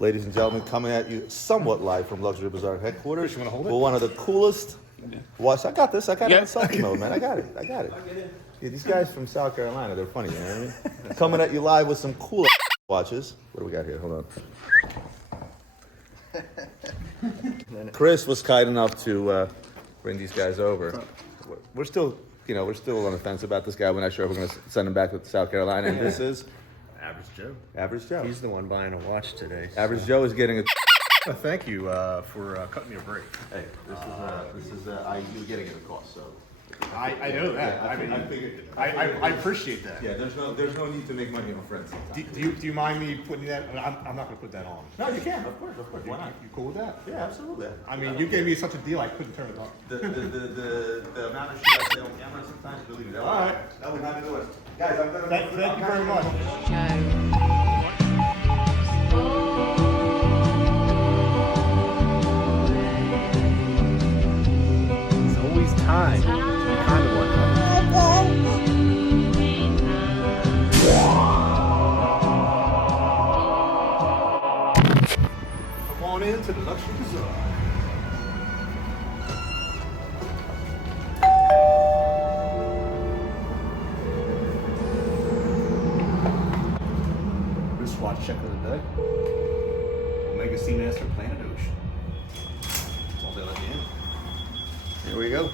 Ladies and gentlemen, coming at you somewhat live from Luxury Bazaar headquarters. You wanna hold it? We're one of the coolest. Watch, I got this. I got it Yeah. in selfie mode, man. I got it. Yeah, these guys from South Carolina, they're funny, you know what I mean? Coming at you live with some cool watches. What do we got here? Hold on. Chris was kind enough to bring these guys over. We're still on the fence about this guy. We're not sure if we're going to send him back to South Carolina. And this is Average Joe. Average Joe. He's the one buying a watch today. Average Joe is getting a. Thank you for cutting me a break. Hey, this is you getting it at cost. So I know that. Yeah, I mean, I figured. I appreciate that. Yeah, there's no need to make money on friends. Do you mind me putting that? I'm not going to put that on. No, you can. Of course. Why not? You cool with that? Yeah, absolutely. I mean, you gave me such a deal, I couldn't turn it off. The amount of shit I say on camera sometimes, believe me. All right. That would not be the worst. Guys, I'm gonna. Thank you very much. It's always time. Kind of one. Come on into the Luxury Bazaar. Wristwatch check of the day. Omega Seamaster Planet Ocean. That's all they let me in. Here we go.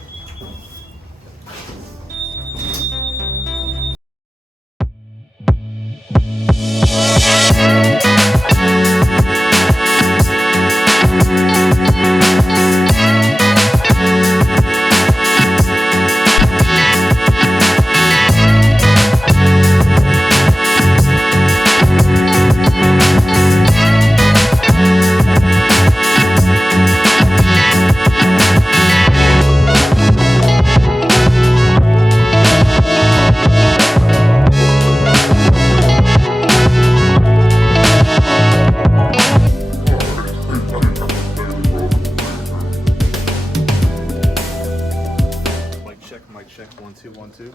Mic check, 1 2 1 2.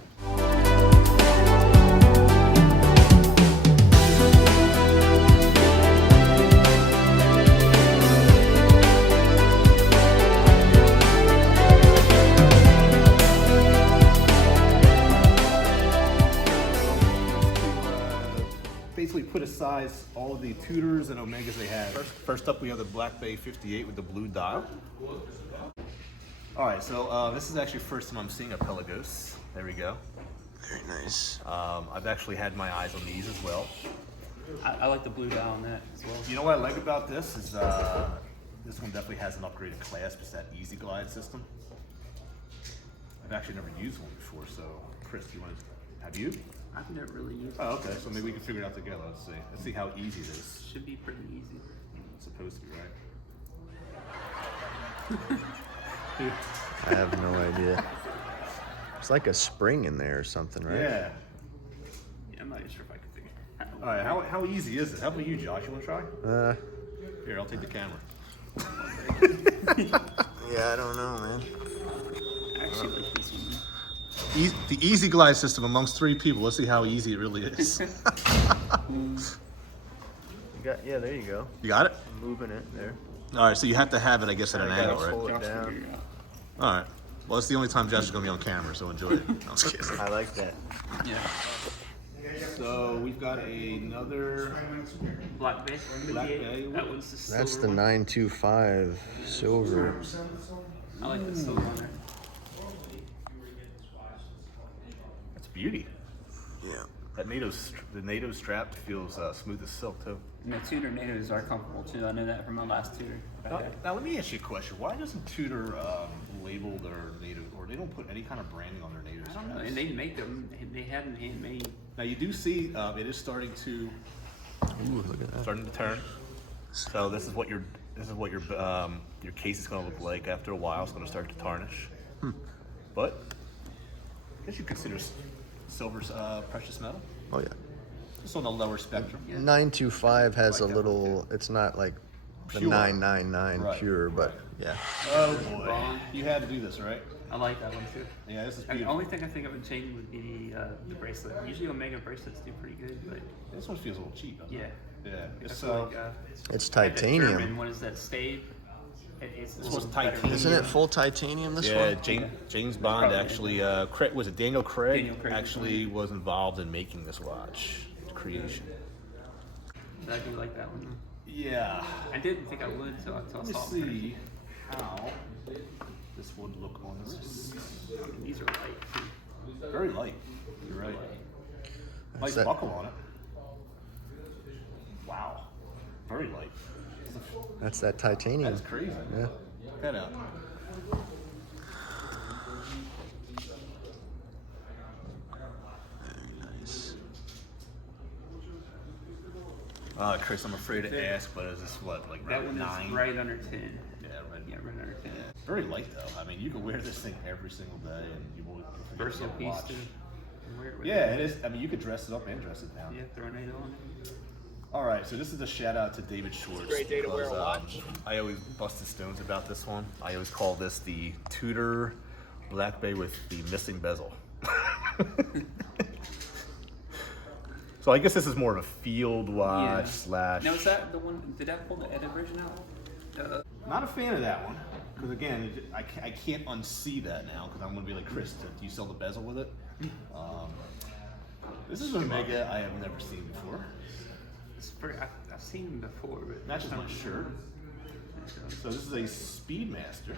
Basically put aside all of the Tudors and Omegas they have. First up we have the Black Bay 58 with the blue dial. Alright, so this is actually the first time I'm seeing a Pelagos. There we go. Very nice. I've actually had my eyes on these as well. I like the blue dial on that as well. You know what I like about this is this one definitely has an upgraded clasp. It's that Easy Glide system. I've actually never used one before, so Chris, have you? I've never really used it. Oh, okay. So maybe we can figure it out together. Let's see how easy it is. Should be pretty easy. It's supposed to be, right? I have no idea. It's like a spring in there or something, right? Yeah. Yeah, I'm not even sure if I could figure it out. All right. How easy is it? How about you, Josh? You want to try? Here, I'll take the camera. Yeah, I don't know, man. I actually like this one. The Easy Glide system amongst 3 people. Let's see how easy it really is. Yeah, there you go. You got it? I'm moving it there. All right. So you have to have it, I guess, at an I gotta angle, right? pull it Josh, down. figure it out. All right. Well, it's the only time Josh is going to be on camera, so enjoy it. I was kidding. I like that. Yeah. So we've got another Black Bay. Black 58. Bay. That one's the silver That's the one. 925 silver. I like the silver on there. That's beauty. Yeah. That the NATO strap feels smooth as silk too. And the Tudor natives are comfortable too. I know that from my last Tudor. Now let me ask you a question. Why doesn't Tudor label their NATO, or they don't put any kind of branding on their NATO I straps? don't know. And they make them. They have them handmade. Now you do see it is starting to Ooh, look at that. starting to turn. So this is what your case is going to look like after a while. It's going to start to tarnish. But I guess you consider silver's precious metal. Oh, yeah. Just on the lower spectrum. 925 has a little, it's not like the Pure. 999 Right. pure, but yeah. Oh boy, you had to do this, right? I like that one too. Yeah, this is And the beautiful. only thing I think I would change would be the bracelet. Usually Omega bracelets do pretty good, but This one feels a little cheap, doesn't yeah. it? Yeah. It's So It's like that titanium. German, what is that? Stave. It's This was better. titanium. Isn't it full titanium, this yeah, one? James Bond probably actually, was it Daniel Craig? Daniel Craig Actually was involved in making this watch creation. I do like that one. Yeah. I didn't think I would until I Let me saw it. see how this would look on the wrist. These are light too. Very light. You're right. Nice that- buckle on it. Wow. Very light. That's that titanium. That's crazy. Yeah. Check that out. Very nice. Chris, I'm afraid to ask, but is this what, like That around one 9? is right under 10. Yeah, right. Yeah, right under 10. Very light though. I mean, you can wear this thing every single day, and you won't forget Versatile to piece watch. too. Wear it with Yeah, it is. I mean, you could dress it up and dress it down. Yeah, tornado on it. All right, so this is a shout out to David Schwartz. great day to wear a because, watch. I always busted stones about this one. I always call this the Tudor Black Bay with the missing bezel. So I guess this is more of a field watch slash. Now, is that the one? Did that pull the edit version out? Not a fan of that one because again, I can't unsee that now because I'm gonna be like, Chris, do you sell the bezel with it? This is an Omega I have never seen before. It's pretty, I've seen them before, but Matches my shirt. So this is a Speedmaster,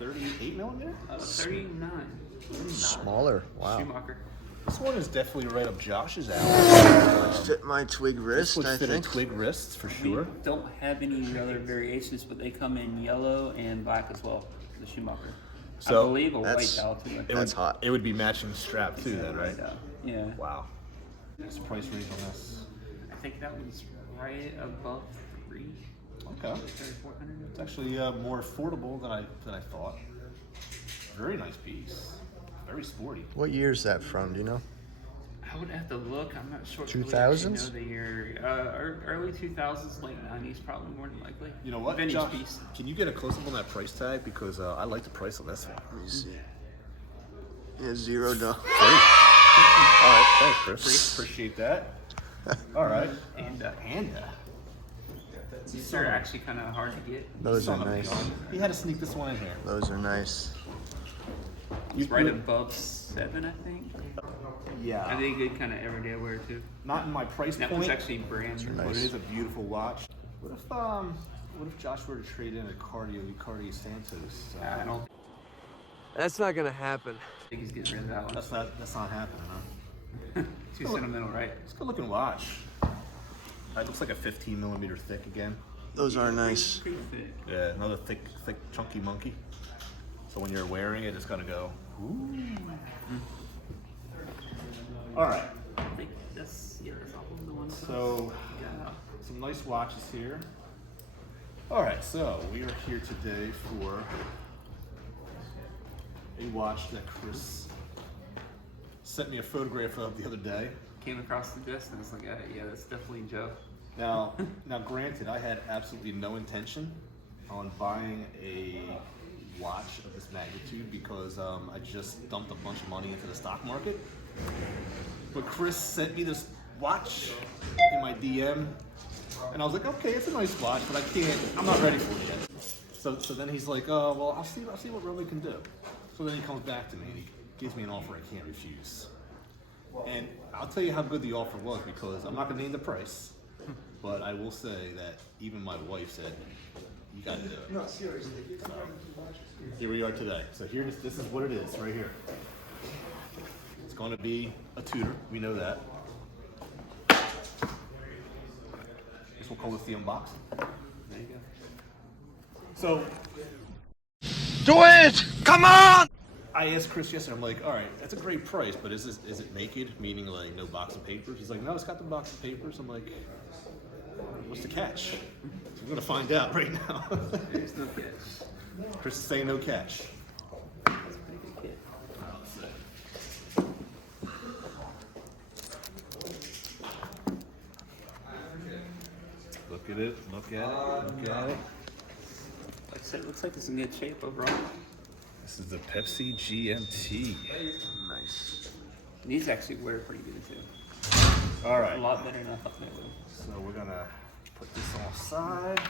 38 millimeter. 39. Smaller. Wow. Schumacher. This one is definitely right up Josh's alley. Fit my twig This wrist, would I fit a think. twig wrists for We sure. don't have any other variations, but they come in yellow and black as well. The Schumacher. So, I believe a white that's- dial too. It That's would, hot. It would be matching strap too, then, right? Yeah. Wow. What's the price range on this? I think that one's right above 3. Okay. 3,400. It's actually more affordable than I thought. Very nice piece. Very sporty. What year is that from? Do you know? I would have to look. I'm not sure. 2000s? Know the year. Early 2000s, late 90s, probably more than likely. You know what, Vintage Josh? piece. Can you get a close up on that price tag because I like the price on this one. Let me see. Yeah, $0. All right, thanks, Chris. Appreciate that. All right. And Panda. these are actually kind of hard to get. Those are Son of a nice. gun. He had to sneak this one in here. Those are nice. It's right above 7, I think. Yeah. I think good kind of everyday wear too. Not in my price That point, one's actually brand new. but nice. it is a beautiful watch. What if Josh were to trade in a Cartier Santos? I don't That's not gonna happen. think he's getting rid of that one. That's not happening, huh? Too sentimental, right? It's a good looking watch. It looks like a 15 millimeter thick again. Those are nice. Pretty thick. Yeah, another thick, chunky monkey. So when you're wearing it, it's gonna go. Ooh. All right. I think that's all of the ones. So some nice watches here. All right, so we are here today for a watch that Chris sent me a photograph of the other day. Came across the desk and I was like, yeah, that's definitely Joe. Now, granted, I had absolutely no intention on buying a watch of this magnitude because I just dumped a bunch of money into the stock market. But Chris sent me this watch in my DM, and I was like, okay, it's a nice watch, but I'm not ready for it yet. So then he's like, well, I'll see what Romy can do. So then he comes back to me and he gives me an offer I can't refuse. And I'll tell you how good the offer was because I'm not gonna name the price, but I will say that even my wife said, you gotta do it. No, seriously. So, here we are today. So this is what it is right here. It's gonna be a Tudor, we know that. Guess we'll call this the unboxing. There you go. So, Do it! Come on! I asked Chris yesterday, I'm like, all right, that's a great price, but is it naked? Meaning like no box of papers? He's like, no, it's got the box of papers. I'm like, what's the catch? So we're gonna find out right now. There's no catch. Chris is saying no catch. That's a pretty good kit. Look at it, look at it. Like I said, it looks like it's in good shape overall. This is the Pepsi GMT. Nice. These actually wear pretty good too. All A right. lot better than I thought it would. So we're gonna put this on the side.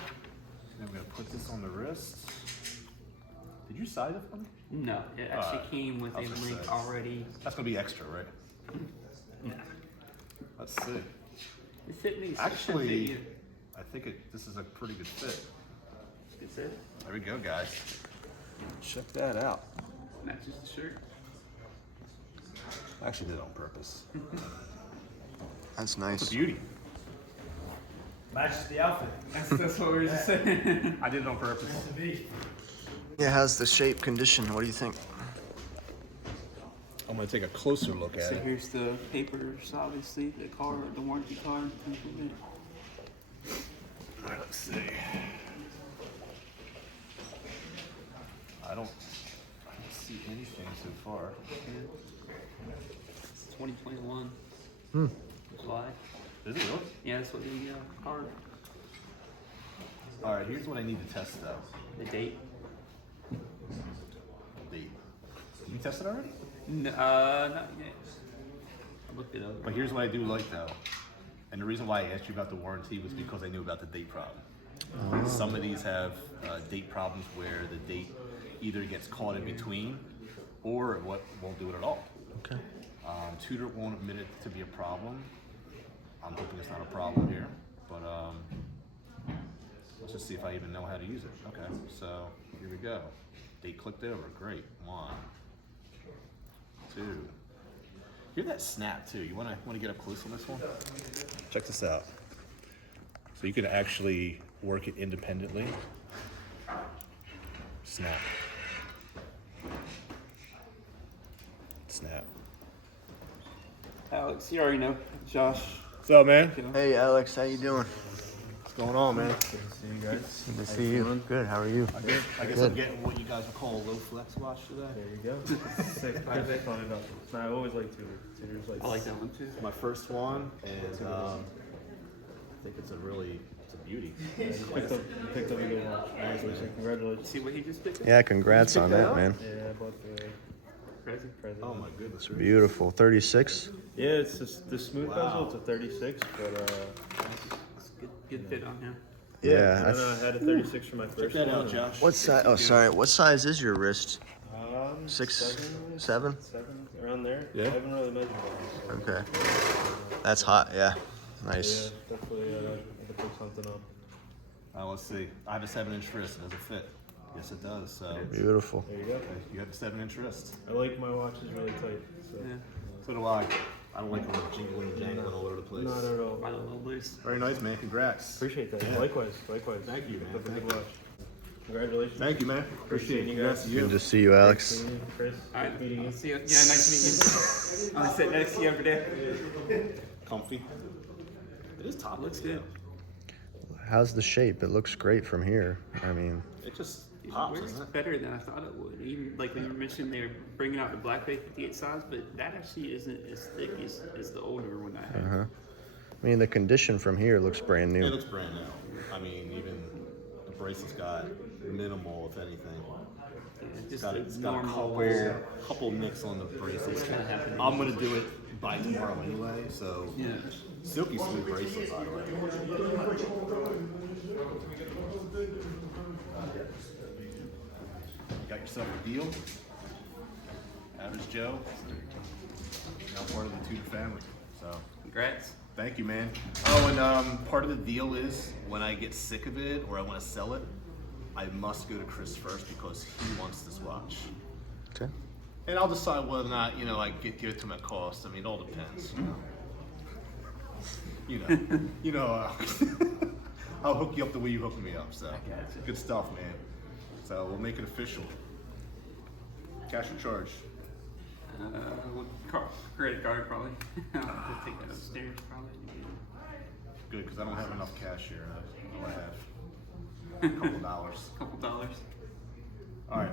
Then we're gonna put this on the wrist. Did you size it for me? No, it actually Alright. came with I a was gonna link say. already. That's gonna be extra, right? Nah. Let's see. It fit me. so it should fit Actually, you. I think this is a pretty good fit. Good fit. There we go, guys. Check that out. Matches the shirt. I actually did it on purpose. That's It's a nice. beauty. Matches the outfit. That's what we were just saying. I did it on purpose. Yeah, how's the shape, condition? What do you think? I'm gonna take a closer look at So it. here's the papers, obviously, the card, the warranty card. All right, let's see. I don't see anything so far. It's 2021. July. Is it really? Yeah, that's what the card, All right, here's what I need to test though. the date. You tested already? No, not yet. I looked it up. But here's what I do like though. And the reason why I asked you about the warranty was because I knew about the date problem. Some of these have date problems where the date either gets caught in between or it won't do it at all. Okay. Tudor won't admit it to be a problem. I'm hoping it's not a problem here, but let's just see if I even know how to use it. Okay, so here we go. Date clicked over, great. 1, 2. Hear that snap too. You wanna get up close on this one? Check this out. So you can actually work it independently. Snap. Snap. Alex, you already know. Josh. What's up, man? Hey, Alex, how you doing? What's going on, man? See you guys. Good to see you. Good. How are you? I guess I'm getting what you guys would call a low flex watch today. There you go. Sick. I always like Tudor. Tudor's like. I like that one too. My first one, and I think it's a beauty. Picked up a good watch. Congratulations. Congratulations. See what he just picked up? Yeah, congrats on that, man. Yeah, I bought the Present. present. Oh my goodness. Beautiful. 36. Yeah, it's just the smooth bezel. It's a 36, but It's good fit on him. Yeah. I don't know. I had a 36 for my Check first that one. out, Josh. What size? Oh, sorry. What size is your wrist? 6, 7? 7, around there. Yeah. I haven't really measured that. So. Okay. That's hot. Yeah. Nice. Yeah, definitely. I could pick something up. Let's see. I have a 7-inch wrist. Does it fit? Yes, it does. So Beautiful. There you go. you have a 7-inch wrist. I like my watches really tight. So. Yeah. So do I. I don't like them jingling and jangling all over the place. Not at all. By the little loose. Very nice, man. Congrats. Appreciate that. Yeah. Likewise. Thank you, man. That's a Thank good watch. Congratulations. Thank you, man. Appreciate it. seeing you Congrats guys. to you. Good to see you, Alex. Seeing you, Chris. All right. Meeting you. See you. Yeah, nice to meet you. I'll sit next to you every day. Comfy. It is top. Looks good. How's the shape? It looks great from here. I mean, It just It pops, works doesn't it? better than I thought it would. Even like when you mentioned they're bringing out the Black Bay 58 size, but that actually isn't as thick as the older one I had. I mean, the condition from here looks brand It new. looks brand new. I mean, even the bracelet's got minimal, if anything. Yeah, just It's the got a normal. couple nicks on the bracelet. kinda happening. I'm gonna do it by tomorrow anyway, so Yeah. silky smooth bracelet, by the way. Got yourself a deal. Average Joe. Now part of the Tudor family. So Congrats. thank you, man. Oh, and part of the deal is when I get sick of it or I want to sell it, I must go to Chris first because he wants this watch. Okay. And I'll decide whether or not, I give it to him at cost. I mean, it all depends. I'll hook you up the way you hook me up. So good stuff, man. So we'll make it official. Cash or charge? Credit card probably. I'll have to take that upstairs probably. Good, because I don't have enough cash here. All I have a couple of dollars. Couple dollars. All right,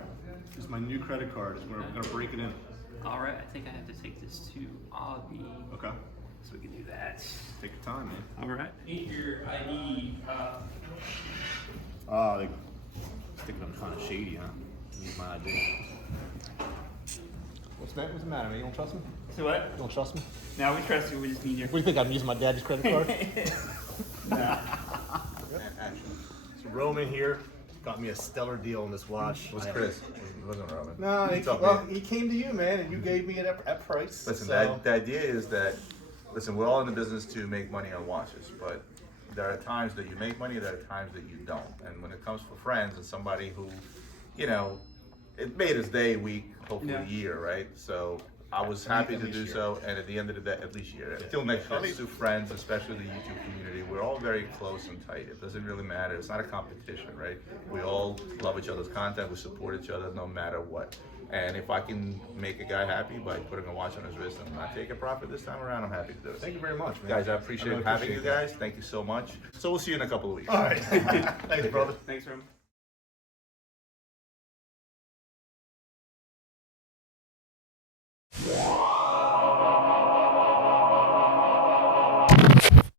this is my new credit card. We're gonna break it in. All right, I think I have to take this to Avi, Okay. so we can do that. Take your time, man. All right. Need your ID. They thinking I'm kind of shady, huh? Need my ID. What's the matter, man? You don't trust me? So what? You don't trust me? Now we trust you. We just need your. What do you think? I'm using my daddy's credit card? So Roman here got me a stellar deal on this watch. It was Chris. It wasn't Roman. No, told me. he came to you, man, and you gave me it at price. Listen, so. the idea is that, listen, we're all in the business to make money on watches, but there are times that you make money, there are times that you don't. And when it comes for friends and somebody who, you know, it made his day, week, hopefully year, right? So I was happy to do so, and at the end of the day, at least year. Until next year, to friends, especially the YouTube community, we're all very close and tight. It doesn't really matter. It's not a competition, right? We all love each other's content. We support each other no matter what. And if I can make a guy happy by putting a watch on his wrist and not take a profit this time around, I'm happy to do it. Thank you very much, man. Guys, I appreciate having you guys. Thank you so much. So we'll see you in a couple of weeks. All right. Thanks, brother. Thanks, Roman.